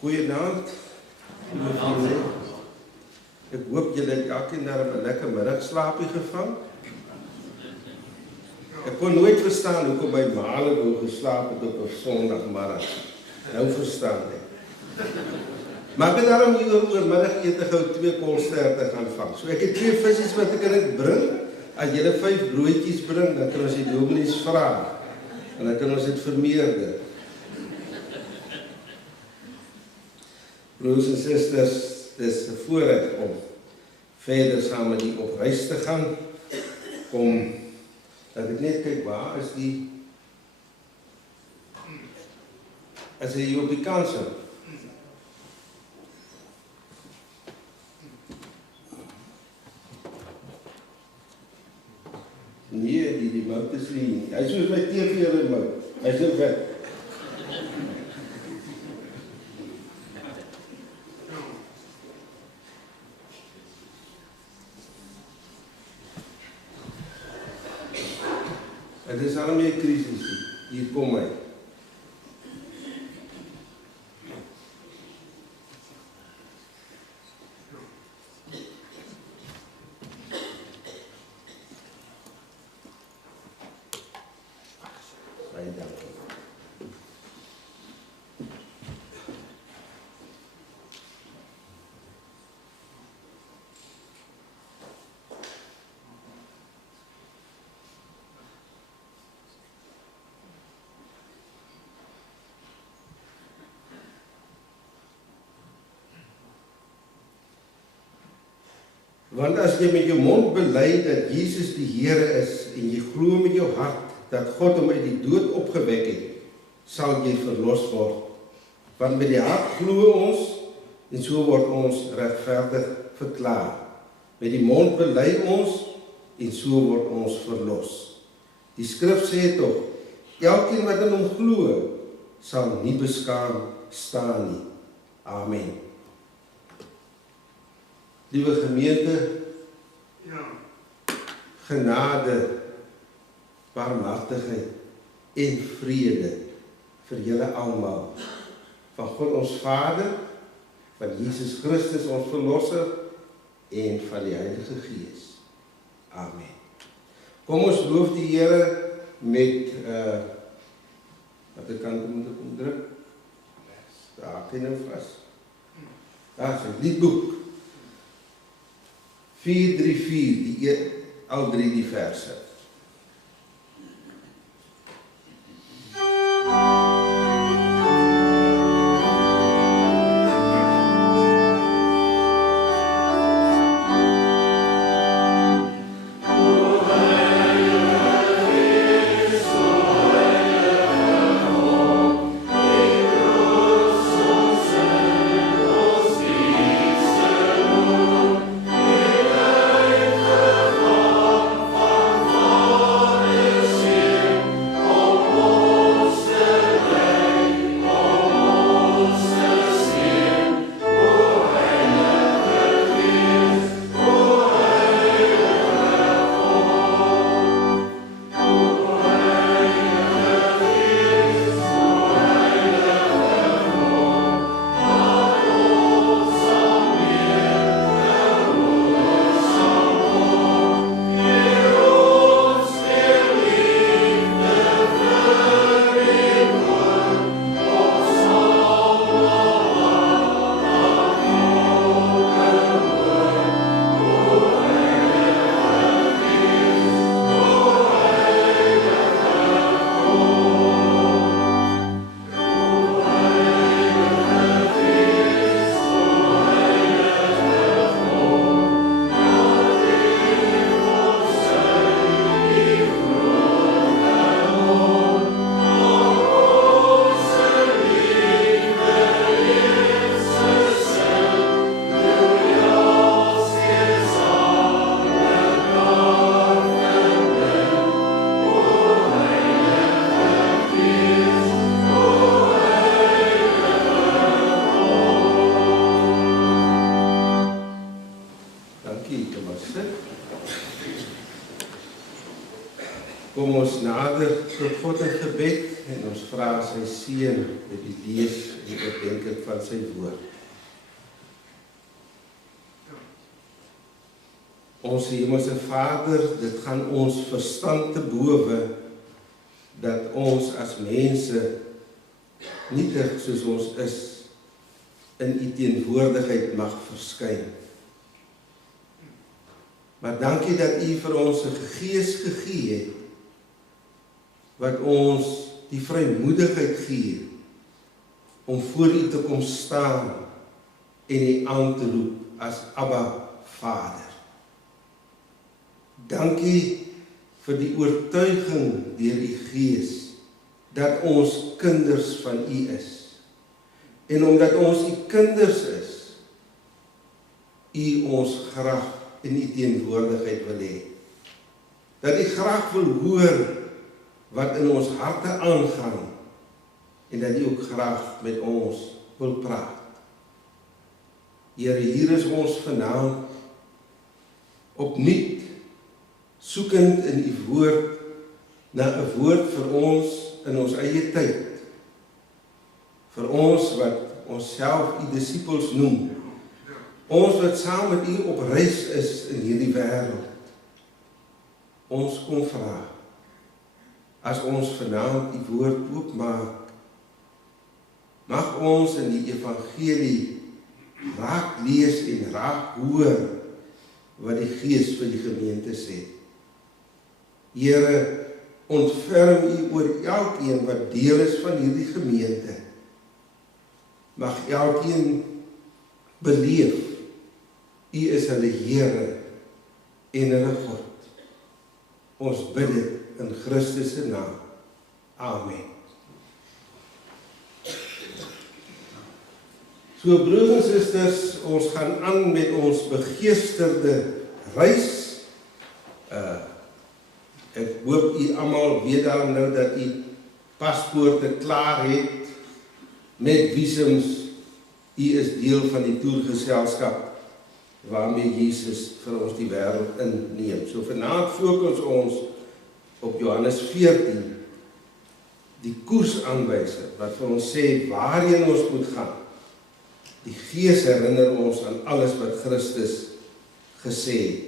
Goeienaand. Ek hoop julle het elkeen daar 'n lekker middagslaapie gevang. Ek kon nooit verstaan hoekom my maale wou geslaap het op 'n Sondagmiddag. Nou verstaan ek. Maar ek het daarom hier oor middagete gou 2 koolsterte gaan vang. So ek het 2 visies wat ek kan bring. As julle 5 broodjies bring, dan kan ons die dominees vra. En dan kan ons dit vermeerder. Broers en susters, dis 'n voorreg om verder saam met u op reis te gaan. Kom, dat ek net kyk, waar is die... Is hy hier op die kansel? Nee, die mout is nie. Hy is soos my TV remote. Hy is so vet. Het is al meer krisis. Hier kom hy. Baie dankie. Want as jy met jou mond bely dat Jesus die Here is en jy glo met jou hart dat God hom uit die dood opgewek het, sal jy verlos word. Want met die hart glo ons en so word ons regverdig verklaar. Met die mond bely ons en so word ons verlos. Die skrif sê tog, elkeen wat in hom glo, sal nie beskaam staan nie. Amen. Liewe gemeente, genade, barmhartigheid en vrede vir julle almal. Van God ons Vader, van Jesus Christus ons Verlosser en van die Heilige Gees. Amen. Kom ons loof die Here met wat ek kan kom druk. Daar kan nou vas. Daar is 'n liedboek. 434, al 3 die verse. Kom ons nader tot God in gebed en ons vra sy seën met die lees en oordeenking van sy woord. Ons hemelse Vader, dit gaan ons verstand te bowe dat ons as mense nietig soos ons is in u teenwoordigheid mag verskyn. Maar dankie dat u vir ons 'n gees gegee het wat ons die vrymoedigheid gee om voor u te kom staan en u aan te roep as Abba Vader. Dankie vir die oortuiging deur u Gees dat ons kinders van u is. En omdat ons u kinders is, u ons graag in u teenwoordigheid wil hê. Dat u graag wil hoor wat in ons harte aangaan en dat u ook graag met ons wil praat. Here, hier is ons vanaand opnuut soekend in u woord na 'n woord vir ons in ons eie tyd. Vir ons wat onsself u disippels noem. Ons wat saam met u op reis is in hierdie wêreld. Ons kom vra, as ons vanaand die woord oopmaak, mag ons in die evangelie raak lees en raak hoor wat die Gees vir die gemeente sê. Here, ontferm u oor elkeen wat deel is van hierdie gemeente. Mag elkeen beleef, u is hulle Here en hulle God. Ons bid dit in Christus se naam. Amen. So broers en susters, ons gaan aan met ons begeesterde reis. Ek hoop u almal weet daarom nou dat u paspoorte klaar het met visums. U is deel van die toergeselskap waarmee Jesus vir ons die wêreld inneem. So vanaand fokus ons op Johannes 14, die koersaanwyser wat vir ons sê waarheen ons moet gaan. Die Gees herinner ons aan alles wat Christus gesê het.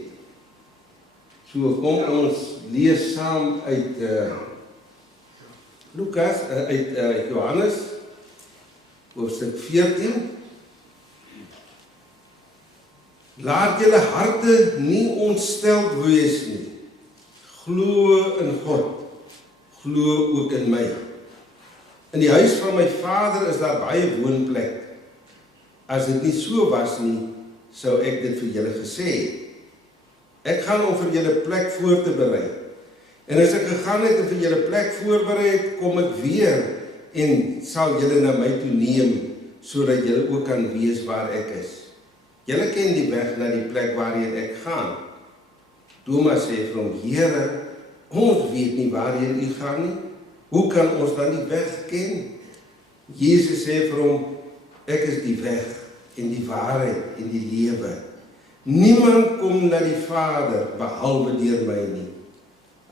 So kom ons lees saam uit Johannes hoofstuk 14. Laat julle harte nie ontsteld wees nie. Glo in God, glo ook in my. In die huis van my Vader is daar baie woonplek. As dit nie so was nie, sou ek dit vir julle gesê het. Ek gaan om vir julle plek voor te berei. En as ek gegaan het en vir julle plek voorberei het, kom ek weer en sal julle na my toe neem, sodat julle ook kan weet waar ek is. Julle ken die weg na die plek waarheen ek gaan. Thomas sê vir hom, Here, ons weet nie waarheen u gaan nie. Hoe kan ons dan die weg ken? Jesus sê vir hom, ek is die weg en die waarheid en die lewe. Niemand kom na die Vader behalwe deur my nie.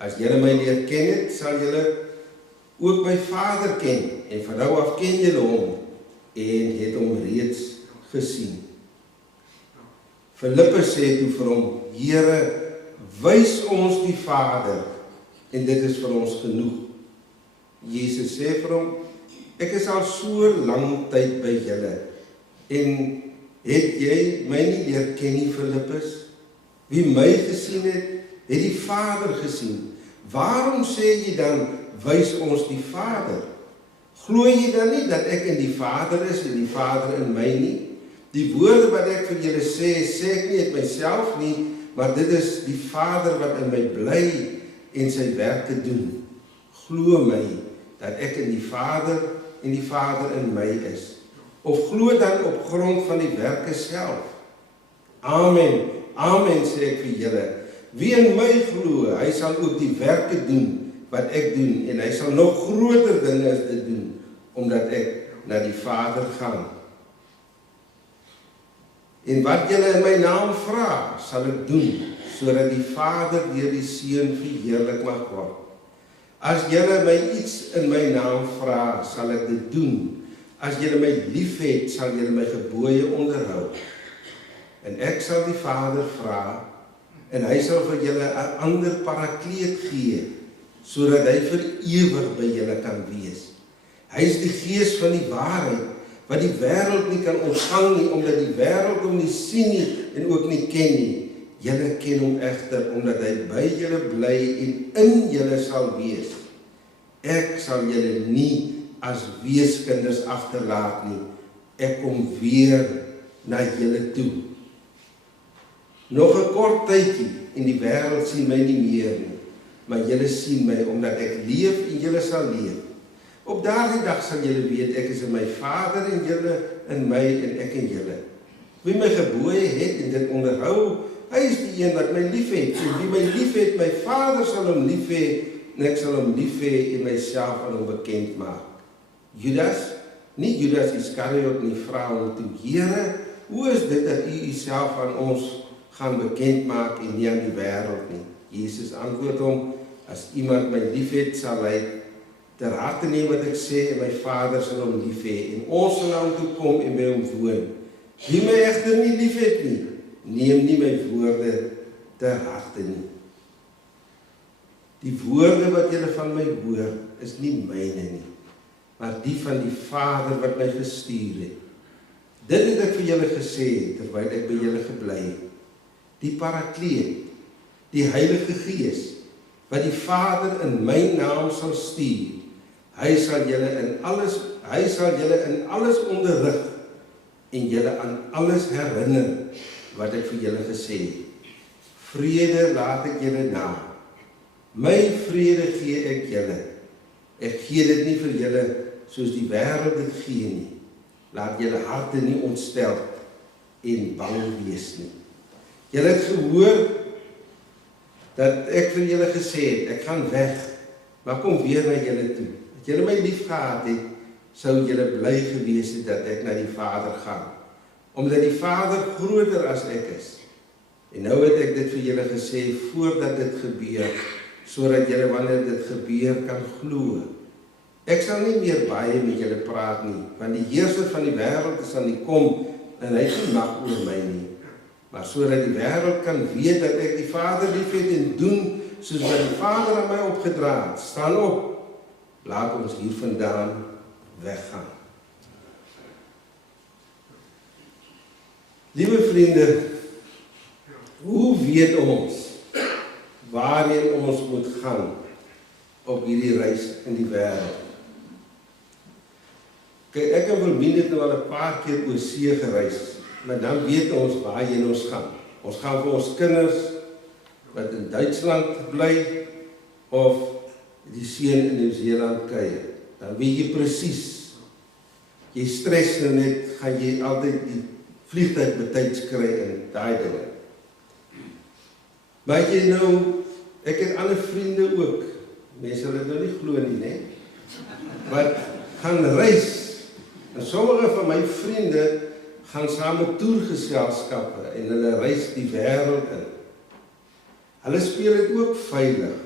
As julle my leer ken het, sal julle ook my Vader ken. En van nou af ken julle hom en het hom reeds gesien. Filippus sê toe vir hom, Here, wys ons die Vader en dit is vir ons genoeg. Jesus sê vir hom, ek is al so lang tyd by julle en het jy my nie leer ken nie, Filippus? Wie my gesien het, het die Vader gesien. Waarom sê jy dan, wys ons die Vader? Glo jy dan nie dat ek in die Vader is en die Vader in my nie? Die woorde wat ek vir julle sê, sê ek nie uit myself nie, maar dit is die Vader wat in my bly en sy werke doen. Glo my dat ek in die Vader en die Vader in my is. Of glo dan op grond van die werke self. Amen, amen sê ek vir julle. Wie in my glo, hy sal ook die werke doen wat ek doen, en hy sal nog groter dinge as dit doen, omdat ek na die Vader gaan. En wat julle in my naam vra, sal ek doen, sodat die Vader deur die Seun verheerlik mag word. As julle my iets in my naam vra, sal ek dit doen. As julle my liefhet, sal julle my gebooie onderhou. En ek sal die Vader vra, en hy sal vir julle 'n ander parakleet gee, sodat hy vir ewig by julle kan wees. Hy is die Gees van die waarheid, wat die wêreld nie kan ontvang nie, omdat die wêreld hom nie sien nie en ook nie ken nie. Julle ken hom egter, omdat hy by julle bly en in julle sal wees. Ek sal julle nie as weeskinders agterlaat nie. Ek kom weer na julle toe. Nog 'n kort tydjie en die wêreld sien my nie meer nie, maar julle sien my omdat ek leef en julle sal leef. Op daardie dag sal julle weet ek is in my Vader en julle in my en ek in julle. Wie my gebooie het en dit onderhou, hy is die een wat my liefhet. En wie my liefhet, my Vader sal hom lief hê en ek sal hom lief hê en myself aan hom bekend maak. Judas, nie Judas Iskariot nie, vra hom toe: Here, hoe is dit dat u uself aan ons gaan bekend maak en nie aan die wêreld nie? Jesus antwoord hom: As iemand my liefhet, sal hy ter harte neem wat ek sê, en my Vader sal hom lief hê, en ons sal na hom toe kom en by hom woon. Wie my egter nie liefhet nie, neem nie my woorde ter harte nie. Die woorde wat julle van my hoor, is nie myne nie, maar die van die Vader wat my gestuur het. Dit het ek vir julle gesê, terwyl ek by julle gebly het. Die Parakleet, die Heilige Gees, wat die Vader in my naam sal stuur, hy sal julle in alles onderrig en julle aan alles herinner wat ek vir julle gesê het. Vrede laat ek julle na. My vrede gee ek julle. Ek gee dit nie vir julle soos die wêreld dit gee nie. Laat julle harte nie ontstel en bang wees nie. Julle het gehoor dat ek vir julle gesê het, ek gaan weg, maar kom weer na julle toe. As julle my lief gehad het, sou julle bly gewees het dat ek na die Vader gaan, omdat die Vader groter as ek is. En nou het ek dit vir julle gesê voordat dit gebeur, sodat julle wanneer dit gebeur kan glo. Ek sal nie meer baie met julle praat nie, want die heerser van die wêreld is aan die kom en hy het nie mag oor my nie. Maar sodat die wêreld kan weet dat ek die Vader liefhet en doen soos wat die Vader aan my opgedra het. Staan op, laat ons hier vandaan weggaan. Liewe vriende, hoe weet ons waarheen ons moet gaan op hierdie reis in die wêreld? Kyk, ek en Wilmien het nou al 'n paar keer oor see gereis, maar dan weet ons waarheen ons gaan. Ons gaan vir ons kinders wat in Duitsland bly of die seun in Nieu-Seeland kuier. Dan weet jy presies. Jy stres nou net, gaan jy altyd die vliegtuig betyds kry en daai dinge. Maar jy nou, ek het ander vriende ook. Mense sal dit nou nie glo nie, né? Wat gaan reis. En sommige van my vriende gaan saam met toergeselskappe en hulle reis die wêreld in. Hulle speel dit ook veilig.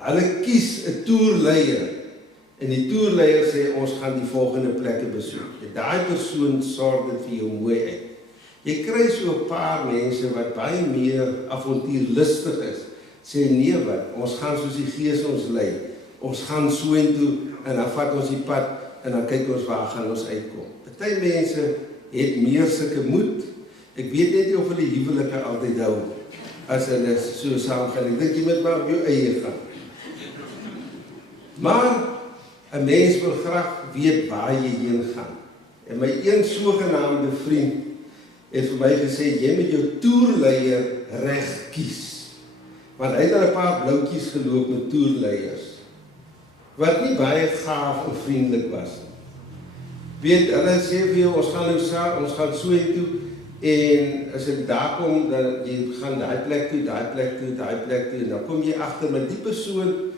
Hulle kies 'n toerleier en die toerleier sê ons gaan die volgende plekke besoek. En daai persoon sorg dit vir jou mooi uit. Jy kry so 'n paar mense wat baie meer avontuurlustig is. Sê nee wat, ons gaan soos die Gees ons lei. Ons gaan so intoe en dan vat ons die pad en dan kyk ons waar gaan ons uitkom. Party mense het meer sulke moed. Ek weet net nie of hulle huwelike altyd hou as hulle so saam gaan. Ek dink jy moet maar op jou eie gaan. Maar 'n mens wil graag weet waar jy heen gaan. En my een sogenaamde vriend het vir my gesê, jy moet jou toerleier reg kies. Want hy het al 'n paar bloutjies geloop met toerleiers, wat nie baie gaaf en vriendelik was. Weet, hulle sê vir jou, ons gaan so toe, en as ek daar kom, dan jy gaan daai plek toe, en dan kom jy agter, maar die persoon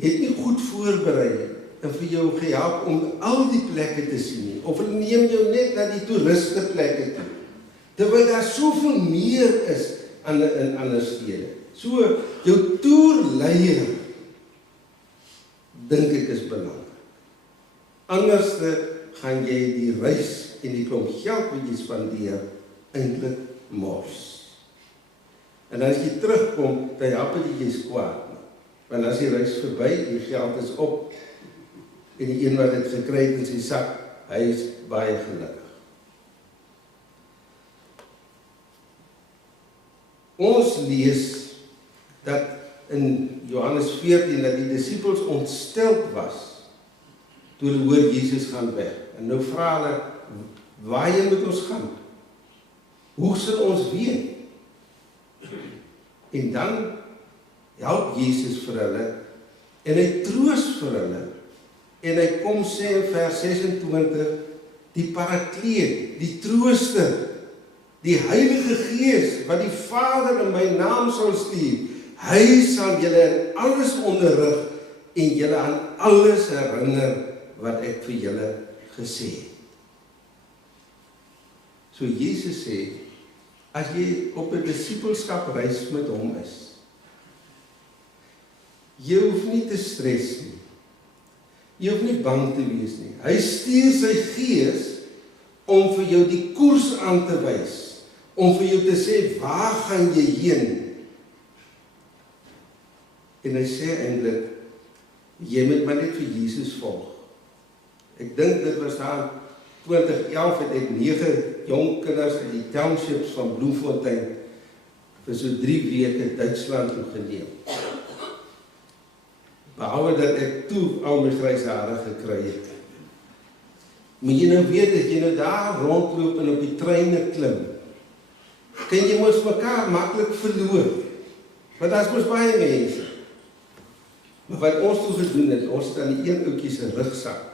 het nie goed voorberei en vir jou gehelp om al die plekke te sien nie, of hulle neem jou net na die toeristeplekke toe, terwyl daar soveel meer is in ander stede. So, jou toerleier dink ek is belangrik. Anders gaan jy die reis en die klomp geld wat jy spandeer eintlik mors. En as jy terugkom, dan help dit jy's kwaad. Want as die reis verby, die geld is op, en die een wat dit gekry het in sy sak, hy is baie gelukkig. Ons lees dat in Johannes 14 dat die disippels ontsteld was toe hulle hoor Jesus gaan weg. En nou vra hulle, waarheen moet ons gaan? Hoe sal ons weet? En dan help Jesus vir hulle en hy troos vir hulle en hy kom sê in vers 26 die Parakleet, die Trooster, die Heilige Gees wat die Vader in my naam sal stuur, hy sal julle in alles onderrig en julle aan alles herinner wat ek vir julle gesê het. So Jesus sê, as jy op 'n disippelskap reis met hom is, jy hoef nie te stres nie. Jy hoef nie bang te wees nie. Hy stuur sy Gees om vir jou die koers aan te wys, om vir jou te sê, waar gaan jy heen? En hy sê eintlik, jy moet maar net vir Jesus volg. Ek dink dit was daar 2011 het ek 9 jong kinders in die townships van Bloemfontein vir so 3 weke Duitsland toe geneem. Behalwe dat ek toe al my grys hare gekry het. Moet jy nou weet, dat jy nou daar rondloop en op die treine klim, kan jy mos mekaar maklik verloor. Want daar is mos baie mense. Maar wat ons toe gedoen het, ons het aan die een ouetjie se rugsak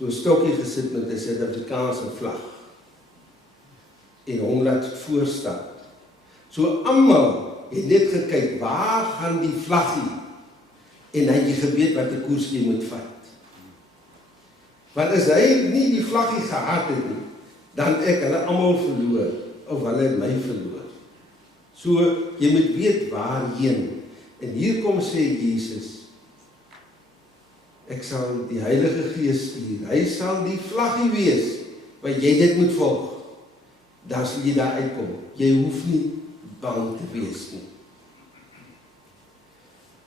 so 'n stokkie gesit met 'n Suid-Afrikaanse vlag en hom laat voorstaan. So almal het net gekyk, waar gaan die vlaggie? En hy het jy geweet wat 'n koers jy moet vat. Want as hy nie die vlaggie gehad het nie, dan ek hulle almal verloor, of hulle het my verloor. So, jy moet weet waarheen. En hier kom sê Jesus, ek sal die Heilige Gees stuur. Hy sal die vlaggie wees, wat jy dit moet volg. Dan sal jy daar uitkom. Jy hoef nie bang te wees nie.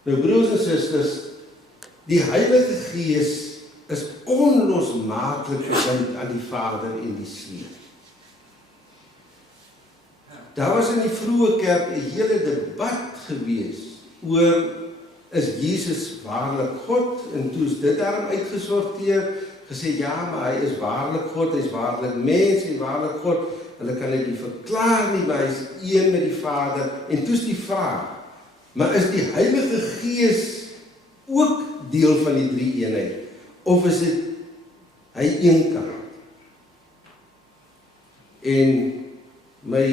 Nou broers en susters, die Heilige Gees is onlosmaaklik verbind aan die Vader en die Seun. Daar was in die vroeë kerk 'n hele debat gewees oor, is Jesus waarlik God? En toe is dit daarom uitgesorteer, gesê ja, maar hy is waarlik God, hy is waarlik mens en waarlik God. Hulle kan dit nie verklaar nie, maar hy is een met die Vader. En toe is die vraag, maar is die Heilige Gees ook deel van die drie eenheid? Of is dit hy een kant? En my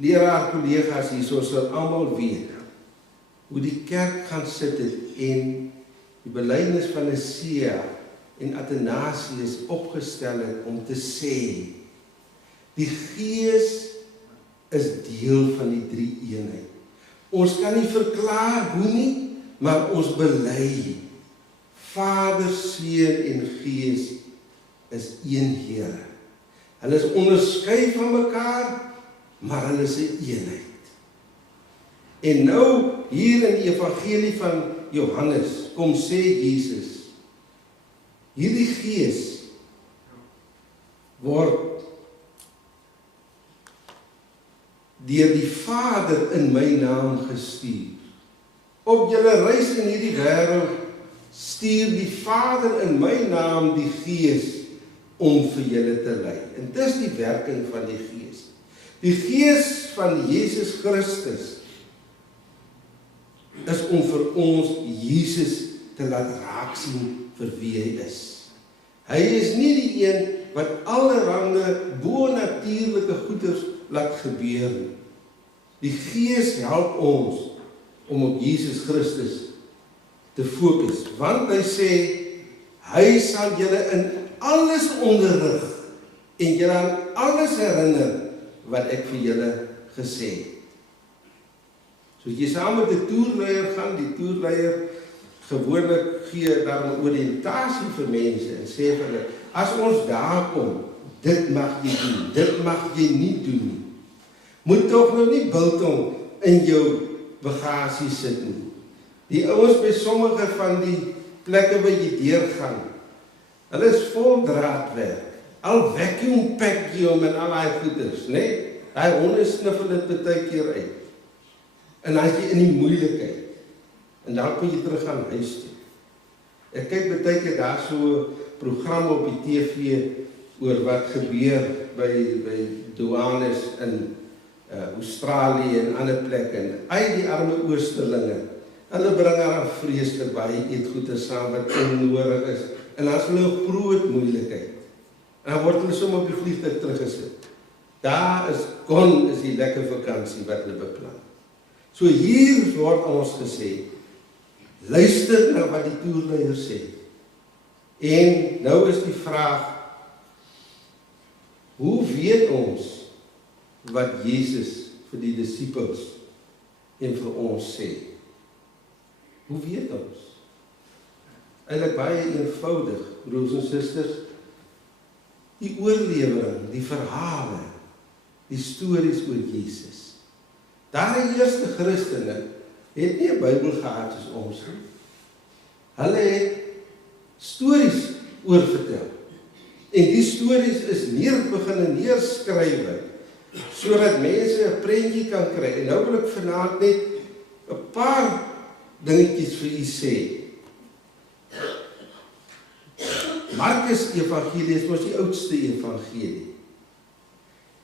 leraar kollegas hierso sal almal weet hoe die kerk gaan sit het en die belydenis van Nicea en Athanasius opgestel het om te sê, die Gees is deel van die drie eenheid. Ons kan nie verklaar hoe nie, maar ons bely, Vader, Seun en Gees is een Here. Hulle is onderskei van mekaar, maar hulle is 'n eenheid. En nou, hier in die evangelie van Johannes, kom sê Jesus, hierdie Gees word deur die Vader in my naam gestuur. Op julle reis in hierdie wêreld stuur die Vader in my naam die Gees om vir julle te lei. En dis die werking van die Gees. Die Gees van Jesus Christus is om vir ons Jesus te laat raak sien vir wie hy is. Hy is nie die een wat allerhande bo-natuurlike goeders laat gebeur nie. Die Gees help ons om op Jesus Christus te fokus, want hy sê, hy sal julle in alles onderrig en julle aan alles herinner wat ek vir julle gesê het. So as jy saam met die toerleier gaan, die toerleier gewoonlik gee daar 'n oriëntasie vir mense en sê vir hulle, as ons daar kom, dit mag jy doen, dit mag jy nie doen nie. Moet tog nou nie biltong in jou bagasie sit nie. Die ouens by sommige van die plekke waar jy deurgaan, hulle is vol draadwerk. Al vacuum pack jy hom en al die goeders, né? Daai honde sniffel dit baie keer uit. En dan is jy in die moeilikheid. En dan kom jy terug aan huis toe. Ek kyk baie keer daar so 'n program op die TV oor wat gebeur by douanes in Australië en ander plekke. En uit die arme oosterlinge, hulle bring daar vreeslik baie eetgoede saam wat onnodig is. En dan is hulle 'n groot moeilikheid. En dan word hulle sommer op die vliegtuig teruggesit. Daar is die lekker vakansie wat hulle beplan. So hier word ons gesê, luister na wat die toerleier sê. En nou is die vraag, hoe weet ons wat Jesus vir die disippels en vir ons sê? Hoe weet ons? Eintlik baie eenvoudig, broers en susters. Die oorlewering, die verhale, die stories oor Jesus. Daai eerste Christene het nie 'n Bybel gehad soos ons nie. Hulle het stories oorvertel. En die stories is begin neerskrywe, sodat mense 'n prentjie kan kry. En nou wil ek vanaand net 'n paar dingetjies vir u sê. Markus evangelie is mos die oudste evangelie.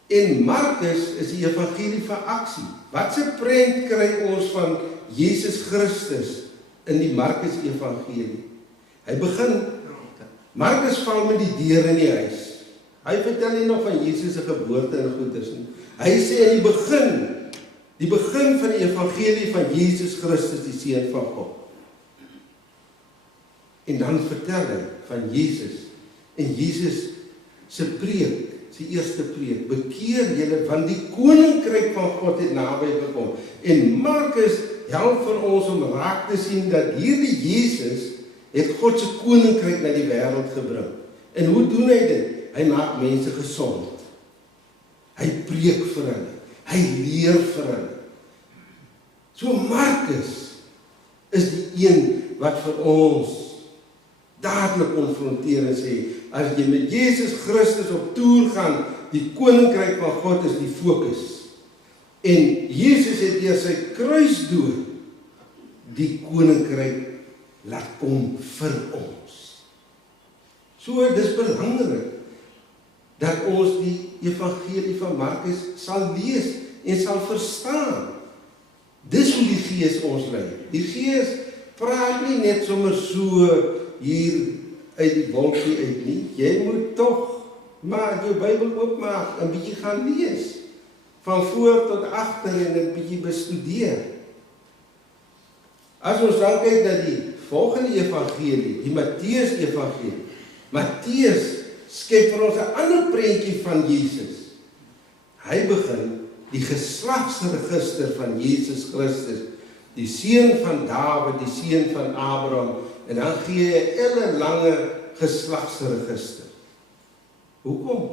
En Markus is die evangelie van aksie. Wat 'n prent kry ons van Jesus Christus in die Markus evangelie? Hy begin, Markus val met die deur in die huis. Hy vertel nie nog van Jesus se geboorte en goeders nie. Hy sê in die begin van die evangelie van Jesus Christus, die Seun van God. En dan vertel hy van Jesus en Jesus se preek, sy eerste preek, bekeer julle want die koninkryk van God het naby gekom. En Markus help vir ons om raak te sien dat hierdie Jesus het God se koninkryk na die wêreld gebring. En hoe doen hy dit? Hy maak mense gesond. Hy preek vir hulle. Hy leer vir hulle. So Markus is die een wat vir ons dadelik konfronteer en sê, as jy met Jesus Christus op toer gaan, die koninkryk van God is die fokus. En Jesus het deur sy kruisdood die koninkryk laat kom vir ons. So dis belangrik dat ons die evangelie van Markus sal lees en sal verstaan. Dis hoe die Gees ons lei. Die Gees praat nie net sommer so hier uit die wolkie uit nie. Jy moet tog maar jou Bybel oopmaak en bietjie gaan lees. Van voor tot agter en dit bietjie bestudeer. As ons dan kyk na die volgende evangelie, die Matteus evangelie. Matteus skep vir ons 'n ander prentjie van Jesus. Hy begin die geslagsregister van Jesus Christus, die seun van Dawid, die seun van Abraham, en dan gee hy 'n ellelange geslagsregister. Hoekom?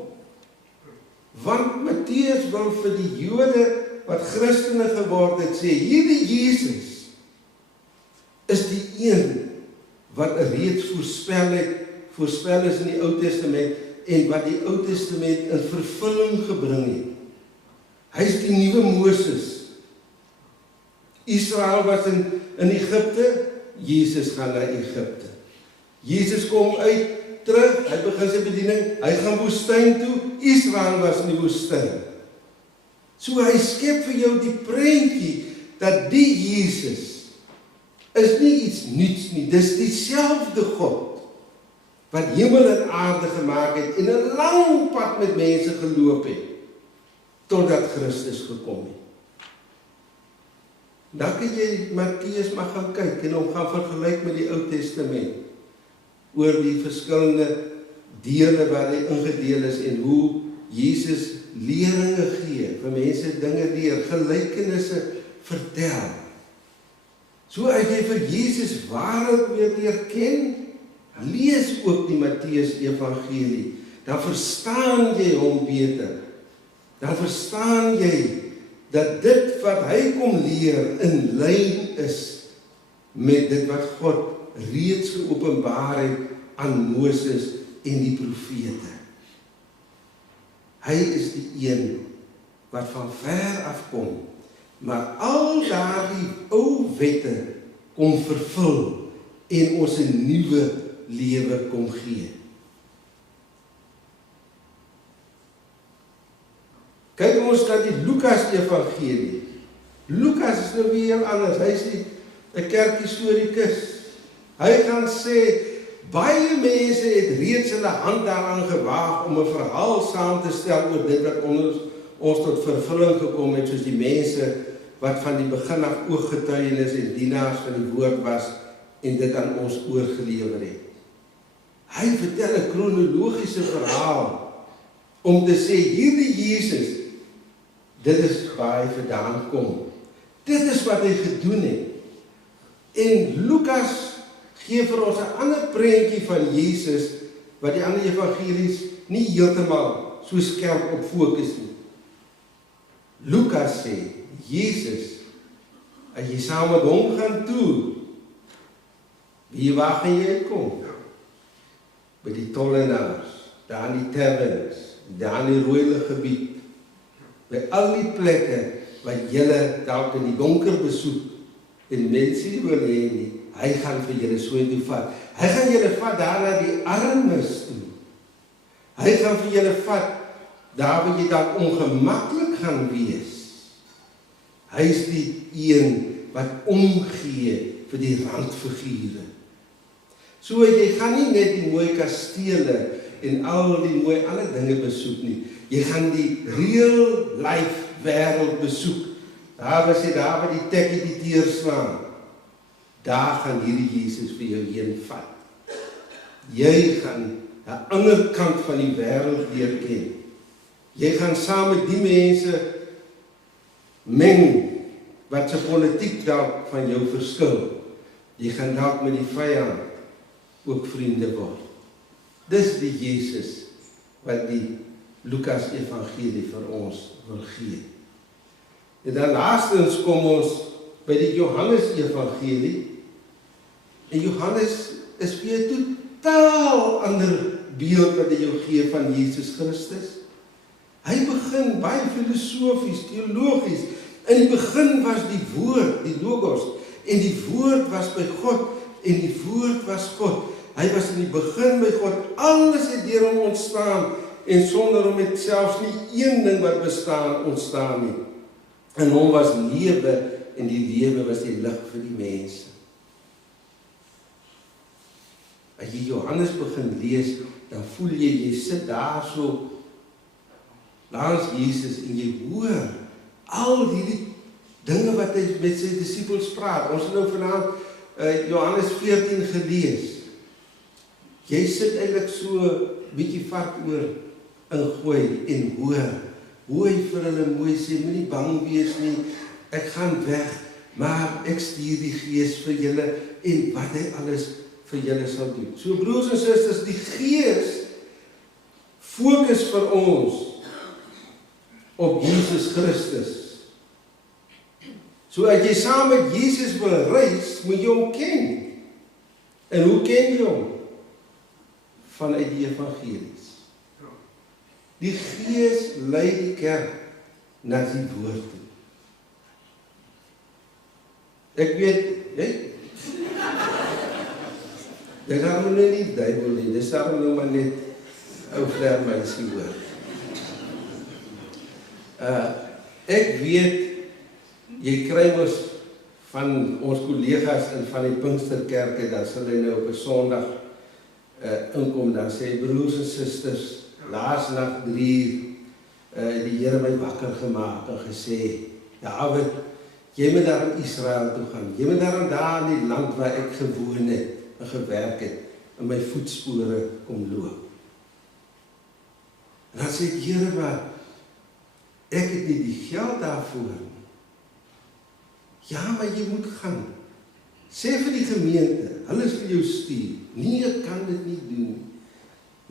Want Matteus wil vir die Jode wat Christene geword het sê, hierdie Jesus is die een wat reeds voorspel is in die Ou Testament en wat die Ou Testament in vervulling gebring het. Hy is die nuwe Moses. Israel was in Egipte, Jesus gaan na Egipte. Jesus kom terug, hy begin sy bediening, hy gaan woestyn toe, Israel was in die woestyn. So hy skep vir jou die prentjie, dat die Jesus is nie iets nuuts nie, dis dieselfde God, wat hemel en aarde gemaak het, en 'n lang pad met mense geloop het, totdat Christus gekom het. Dan kan jy Matteus maar gaan kyk, en hom gaan vergelyk met die Ou Testament, oor die verskillende dele waar hy ingedeel is, en hoe Jesus leringe gee, vir mense dinge leer, gelykenisse vertel, So as jy vir Jesus waarlik weer leer ken, lees ook die Matteus Evangelie, dan verstaan jy hom beter. Dan verstaan jy dat dit wat hy kom leer in lyn is met dit wat God reeds geopenbaar het aan Moses en die profete. Hy is die een wat van ver af kom, maar al daardie ou wette kom vervul en ons 'n nuwe lewe kom gee. Kyk ons na die Lukas Evangelie. Lukas is nou weer heel anders. Hy is nie 'n kerkhistorikus. Hy gaan sê, baie mense het reeds hulle hand daaraan gewaag om 'n verhaal saam te stel oor dit wat ons tot vervulling gekom het, soos die mense wat van die begin af ooggetuienis en dienaars van die woord was en dit aan ons oorgelewer het. Hy vertel 'n kronologiese verhaal om te sê, hierdie Jesus, dit is waar hy vandaan kom. Dit is wat hy gedoen het. En Lukas gee vir ons 'n ander prentjie van Jesus, wat die ander evangelies nie heeltemal so skerp op fokus nie. Lukas sê, Jesus, as jy saam met hom gaan toe, waar gaan jy kom? By die tollenaars, daar in die taverns, daar in die rooile gebied, by al die plekke wat julle dalk in die donker besoek, en mense nie wil hê nie, hy gaan vir julle so toe vat. Hy gaan julle vat daar na die armes toe. Hy gaan vir julle vat, daar waar jy dalk ongemaklik gaan wees. Hy is die een wat omgee vir die randfigure. So jy gaan nie net die mooi kastele en al die mooi ander dinge besoek nie. Jy gaan die real life wêreld besoek. Daar waar die tekkie die deur slaan. Daar gaan hierdie Jesus vir jou heen vat. Jy gaan 'n ander kant van die wêreld leer ken. Jy gaan saam met die mense meng wat se politiek dalk van jou verskil. Jy gaan dalk met die vyand ook vriende word. Dis die Jesus wat die Lukas Evangelie vir ons wil gee. En dan laastens kom ons by die Johannes Evangelie. En Johannes is weer 'n totaal ander beeld wat hy jou gee van Jesus Christus. Hy begin baie filosofies, teologies. In die begin was die woord, die logos, en die woord was by God, en die woord was God. Hy was in die begin by God, alles het deur hom ontstaan, en sonder hom het selfs nie een ding wat bestaan ontstaan nie. In hom was lewe, en die lewe was die lig vir die mense. As jy Johannes begin lees, dan voel jy sit daar so langs Jesus en jy hoor al die dinge wat hy met sy disippels praat. Ons het nou vanaand Johannes 14 gelees. Jy sit eintlik so bietjie vark oor ingooi en hoor hoe hy vir hulle mooi sê, moenie bang wees nie, ek gaan weg, maar ek stuur die Gees vir julle en wat hy alles vir julle sal doen. So broers en susters, die Gees fokus vir ons op Jesus Christus. So as jy saam met Jesus wil reis, moet jy hom ken. En hoe ken jy hom? Vanuit die evangelies. Die Gees lei die kerk na die woord toe. Ek weet, dit gaan nou nie die duivel nie, dit sal nou maar net ou vleermuisie hoor. Ek weet, jy kry mos van ons kollegas en van die Pinksterkerke, dan sal hy nou op 'n Sondag inkom, dan sê broers en susters, laasnag 3 die Here my wakker gemaak en gesê, David, jy moet daar in Israel toe gaan, jy moet daar in die land waar ek gewoon het en gewerk het, in my voetspore kom loop. En dan sê ek, Here, maar ek het nie die geld daarvoor. Ja, maar jy moet gaan. Sê vir die gemeente, hulle is vir jou stuur. Nee, ek kan dit nie doen.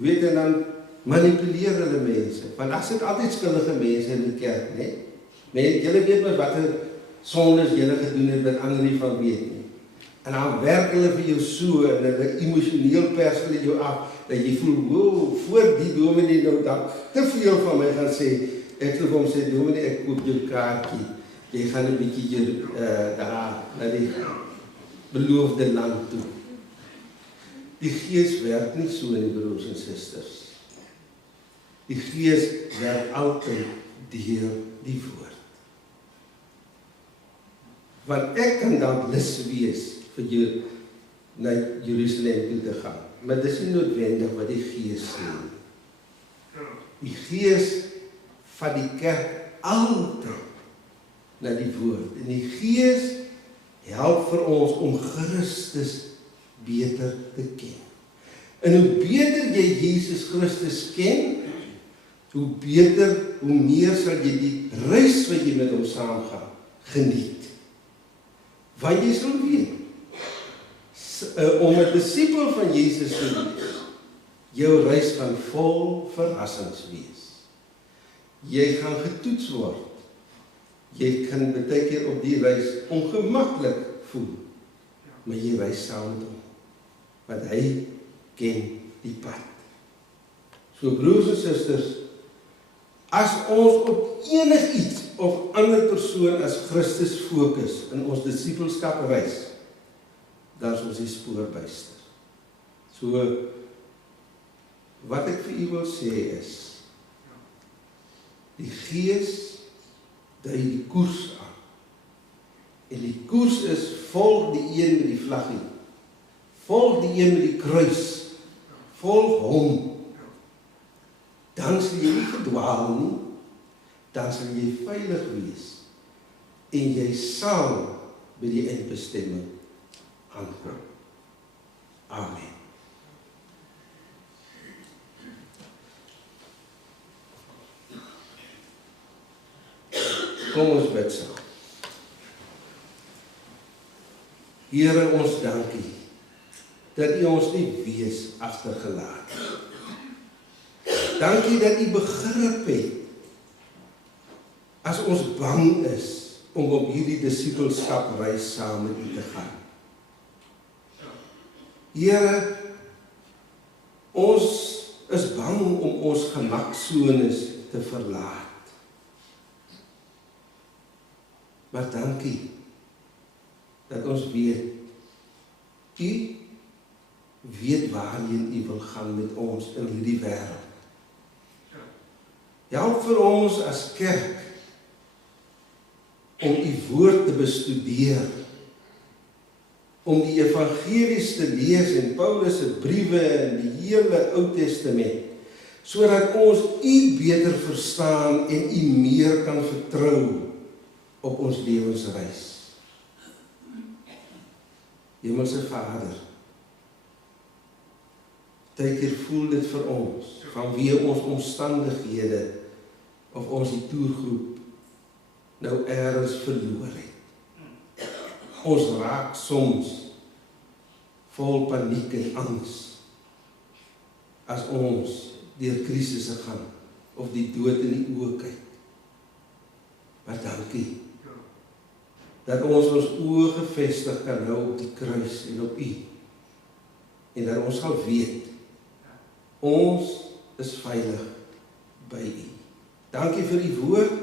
Weet en dan manipuleer hulle mense. Want daar sit altyd skuldige mense in die kerk, né? Julle weet maar watter sondes julle gedoen het wat ander nie van weet nie. En dan werk hulle vir jou so en hulle emosioneel pers hulle jou af dat jy voel, wow, voor die dominee nou dan te veel van my gaan sê. Ek sal vir hom sê, dominee, ek koop jou kaartjie. Jy gaan 'n bietjie daar na die beloofde land toe. Die Gees werk nie so in die broers en susters. Die Gees werk altyd deur die woord. Want ek kan dan lus wees vir jou na Jerusalem toe te gaan. Maar dit is nie noodwendig wat die Gees sê. Die Gees van die kerk altyd na die woord. En die Gees help vir ons om Christus beter te ken. En hoe beter jy Jesus Christus ken, hoe beter, hoe meer sal jy die reis wat jy met hom saamgaan geniet. Want jy sal weet, om 'n disipel van Jesus te wees, jou reis gaan vol verrassings wees. Jy gaan getoets word. Jy kan baie keer op die reis ongemaklik voel, maar jy reis saam met hom, want hy ken die pad. So broers en susters, as ons op enigiets of ander persoon as Christus fokus in ons disipelskap reis, dan is ons die spoor byster. So, wat ek vir u wil sê is, die Gees dui die koers aan. En die koers is, volg die een met die vlaggie, volg die een met die kruis, volg hom. Dan sal jy nie verdwaal nie, dan sal jy veilig wees, en jy sal by die eindbestemming aankom. Amen. Kom ons bid saam. Here, ons dankie dat U ons nie wees agtergelaat het. Dankie dat U begrip het as ons bang is om op hierdie disipelskap reis saam met U te gaan. Here, ons is bang om ons gemaksones te verlaat. Maar dankie dat ons weet, U weet waarheen U wil gaan met ons in hierdie wêreld. Help vir ons as kerk om U woord te bestudeer, om die evangelies te lees en Paulus se briewe en die hele Ou Testament, sodat ons U beter verstaan en U meer kan vertrou op ons lewensreis. Hemelse Vader, baie keer voel dit vir ons, vanweë ons omstandighede, of ons die toergroep nou ergens verloor het. Ons raak soms vol paniek en angs, as ons deur krisisse gaan, of die dood in die oë kyk. Maar dankie, dat ons oë gevestig kan hou op die kruis en op U, en dat ons sal weet, ons is veilig by U. Dankie vir die woord,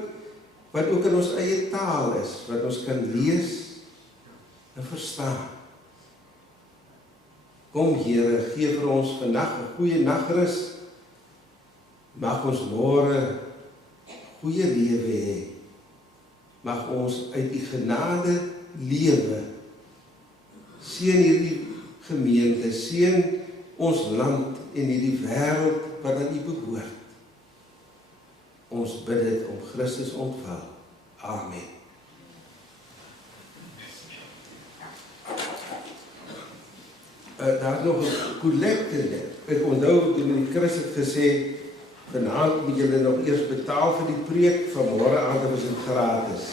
wat ook in ons eie taal is, wat ons kan lees en verstaan. Kom Here, gee vir ons vandag 'n goeie nagrus, mag ons môre goeie lewe hê, mag ons uit die genade lewe, seën hierdie gemeente, seën ons land en hierdie wêreld wat aan U behoort. Ons bid dit om Christus ontval. Amen. Daar is nog 'n kollekte. Ek onthou toe die Christus het gesê, vanaand moet julle nog eers betaal vir die preek, vanmôre aand is dit gratis.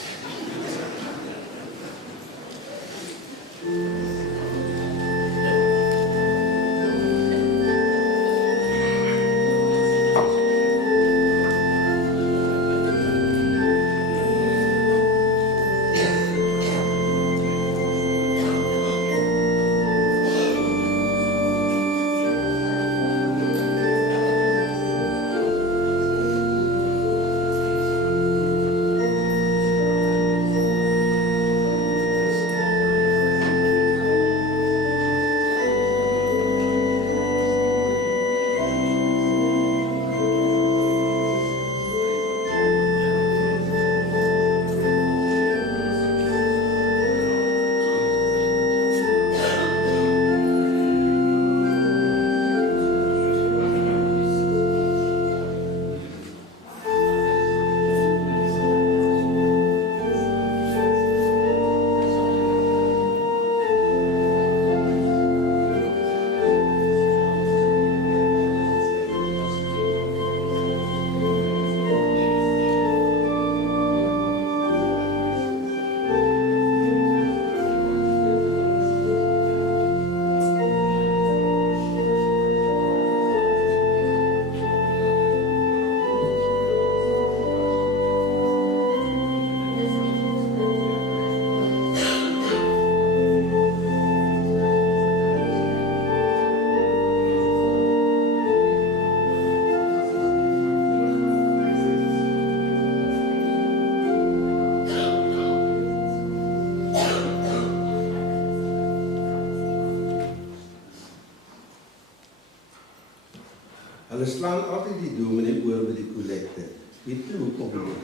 Hulle slaan altyd die dominee oor met die kollekte. Weet jy hoekom nie?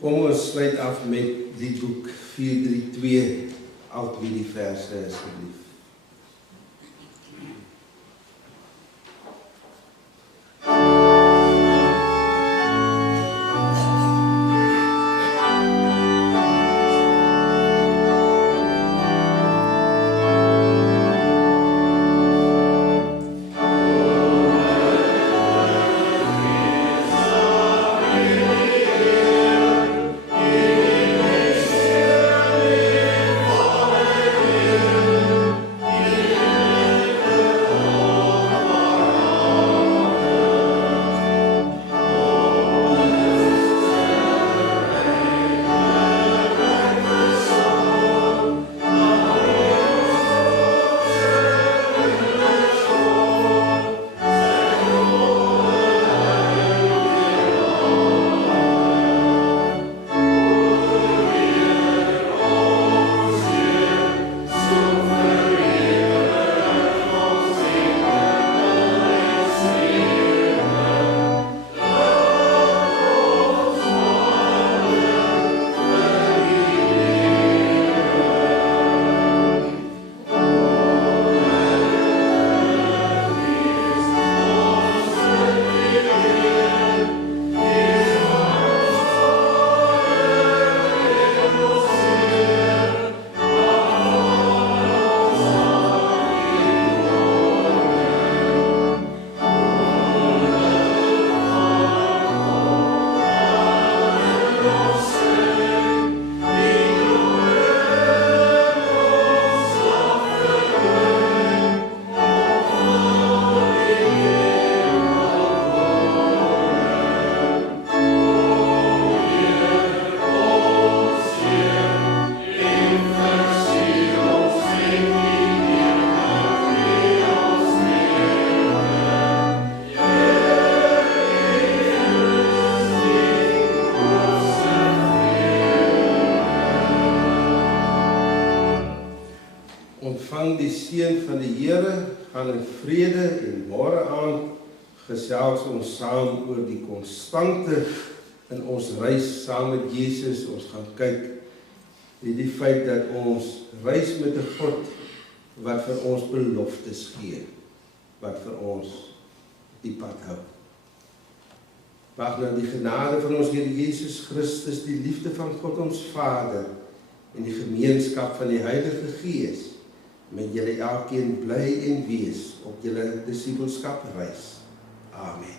Kom ons sluit af met die boek 432, al wie die verse asseblief. Ontvang die seën van die Here, gaan in vrede en môre aand gesels ons saam oor die konstante in ons reis saam met Jesus. Ons gaan kyk die feit dat ons reis met 'n God wat vir ons beloftes gee, wat vir ons die pad hou. Mag nou die genade van ons Here Jesus Christus, die liefde van God ons Vader en die gemeenskap van die Heilige Gees met julle elkeen bly en wees op julle disipelskap reis. Amen.